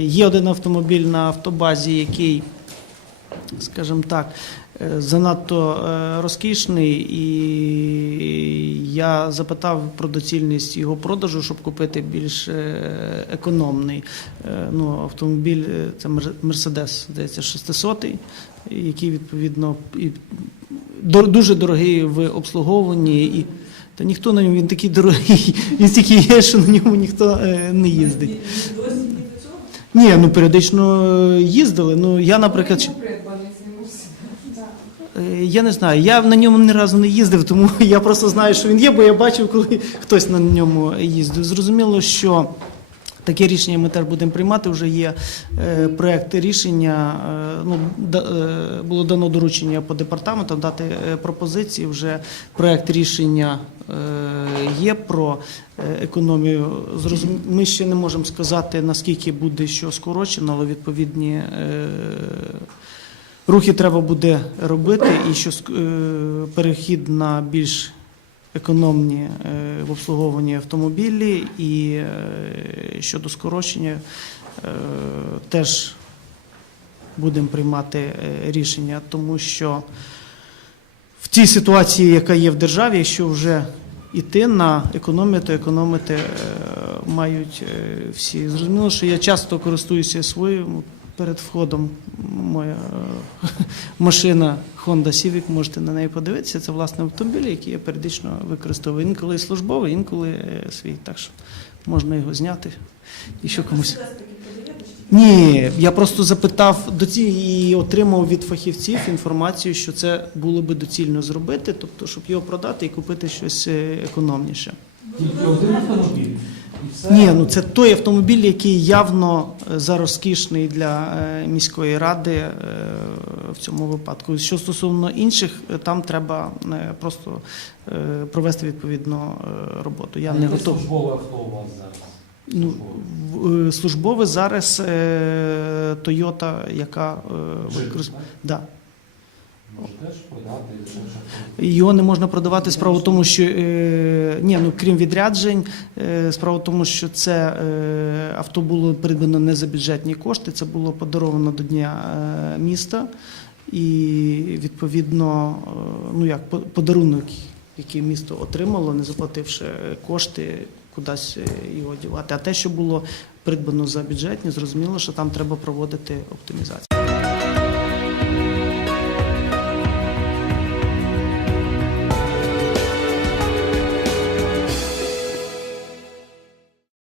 Є один автомобіль на автобазі, який, скажімо так, е, занадто е, розкішний, і я запитав про доцільність його продажу, щоб купити більш е, економний ну, автомобіль. Це Мерседес, здається, 600 який відповідно і дуже дорогий в обслуговуванні. І, та ніхто на ньому він такий дорогий, він стільки є, що на ньому ніхто не їздить. Ні ну періодично е, їздили. Ну я, наприклад, е, я не знаю, я на ньому ні разу не їздив, тому я просто знаю, що він є, бо я бачив, коли хтось на ньому їздив. Зрозуміло, що таке рішення ми теж будемо приймати. Вже є е, проект рішення. е, ну, е, було дано доручення по департаментам дати пропозиції. Вже проект рішення є про економію. Ми ще не можемо сказати, наскільки буде що скорочено, але відповідні. Рухи треба буде робити, і що перехід на більш економні е, в обслуговуванні автомобілі, і е, щодо скорочення е, теж будемо приймати рішення, тому що в цій ситуації, яка є в державі, якщо вже йти на економію, то економити мають всі. Зрозуміло, що я часто користуюся своїм перед входом. Моя е, машина Honda Civic, можете на неї подивитися. Це власне автомобіль, який я періодично використовую. Інколи службовий, інколи е, свій. Так що можна його зняти і що комусь. Ні, я просто запитав доці і отримав від фахівців інформацію, що це було би доцільно зробити, тобто, щоб його продати і купити щось е, економніше. Ні, ну це той автомобіль, який явно е, зарозкішний для е, міської ради е, в цьому випадку. Що стосовно інших, е, там треба просто провести відповідну роботу. Я не готов. службове вас зараз? Ну, службове зараз Тойота, Toyota, яка використовує. Да. Може теж продати? Його не можна продавати справа в тому, що е, ні, ну крім відряджень, е, справа в тому, що це е, авто було придбано не за бюджетні кошти, це було подаровано до Дня е, міста, і відповідно, е, ну як по- подарунок, який місто отримало, не заплативши кошти, кудись е, його дівати. А те, що було придбано за бюджетні, зрозуміло, що там треба проводити оптимізацію.